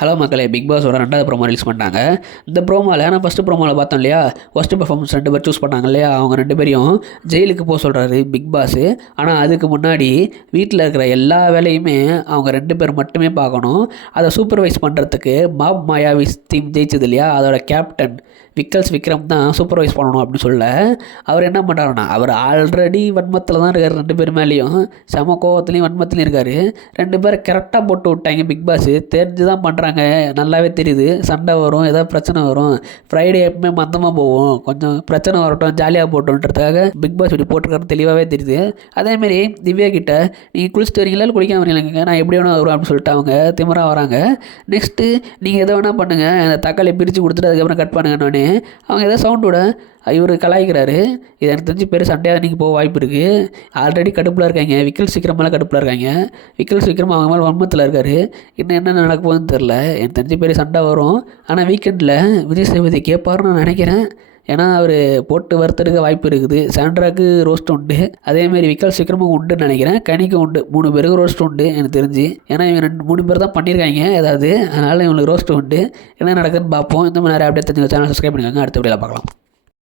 Hello மக்களே big பாஸோட ரெண்டாவது promo release பண்ணிட்டாங்க. இந்த ப்ரோமோவில் ஏன்னா ஃபஸ்ட்டு ப்ரோமோவில் பார்த்தோம் இல்லையா? ஃபஸ்ட்டு பர்ஃபார்மன்ஸ் ரெண்டு பேர் சூஸ் பண்ணாங்க இல்லையா? அவங்க ரெண்டு பேரையும் ஜெயிலுக்கு போக சொல்கிறாரு பிக் பாஸு ஆனால் அதுக்கு முன்னாடி வீட்டில் இருக்கிற எல்லா வேலையுமே அவங்க ரெண்டு பேர் மட்டுமே பார்க்கணும். அதை சூப்பர்வைஸ் பண்ணுறதுக்கு மாப் மாயாவி டீம் ஜெயிச்சது இல்லையா? அதோட கேப்டன் விக்கல்ஸ் விக்ரம் தான் சூப்பர்வைஸ் பண்ணணும் அப்படின்னு சொல்ல அவர் என்ன பண்ணுறாருன்னா அவர் ஆல்ரெடி வன்மத்தில் தான் இருக்கார் ரெண்டு பேர் மேலேயும். செம கோவத்துலேயும் வன்மத்துலேயும் இருக்கார். ரெண்டு பேரும் கரெக்டாக போட்டு விட்டாங்க பிக் பாஸ் தெரிஞ்சு தான் பண்ணுறாங்க நல்லாவே தெரியுது. சண்டை வரும் ஏதாவது பிரச்சனை வரும். ஃப்ரைடே எப்பவுமே மந்தமாக போகும் கொஞ்சம் பிரச்சனை வரட்டும் ஜாலியாக போட்டோன்றதுக்காக பிக் பாஸ் இப்படி போட்டிருக்காரு தெளிவாகவே தெரியுது. அதேமாரி திவ்யா கிட்ட நீங்கள் குளிச்சுட்டு வரீங்களா குளிக்காம வரீங்களாங்க நான் எப்படி வேணால் வருவேன் அப்படின்னு சொல்லிட்டு அவங்க திமராக வராங்க. நெக்ஸ்ட்டு நீங்கள் எதை வேணால் பண்ணுங்கள் அந்த தக்காளி பிரித்து கொடுத்துட்டு அதுக்கப்புறம் கட் அவங்க ஏதோ சவுண்ட் விட இவர் கலாய்க்கிறாரு. இது எனக்கு தெரிஞ்சு பெரிய சண்டையாக நீங்கள் போக வாய்ப்பு இருக்குது ஆல்ரெடி கடுப்பில் இருக்காங்க. விக்கல் சீக்கிரமெல்லாம் கடுப்பில் இருக்காங்க. விக்கல் சீக்கிரம் அவங்க மேலே வன்மத்தில் இருக்கார். இன்னும் என்ன நடக்க போகுதுன்னு தெரில எனக்கு தெரிஞ்சு பெரிய சண்டை வரும். ஆனால் வீக்கெண்டில் விஜய் சேபதி கேட்பாருன்னு நான் நினைக்கிறேன். ஏன்னா அவர் போட்டு வறுத்தெடுக்க வாய்ப்பு இருக்குது. சாண்ட்ராக்கு ரோஸ்ட் உண்டு. அதேமாரி விக்கல் சிக்ரமும் உண்டுன்னு நினைக்கிறேன். கனிக்கு உண்டு. மூணு பேருக்கு ரோஸ்ட் உண்டு எனக்கு தெரிஞ்சு. ஏன்னா இவங்க ரெண்டு மூணு பேர் தான் பண்ணியிருக்காங்க ஏதாவது. அதனால் இவங்களுக்கு ரோஸ்ட் உண்டு. என்ன நடக்குதுன்னு பார்ப்போம். இந்த மாதிரி நிறைய அப்டேட் தெரிஞ்சுக்க சேனல் சப்ஸ்கிரைப் பண்ணிக்கோங்க. அடுத்த வீடியோவில் பார்க்கலாம்.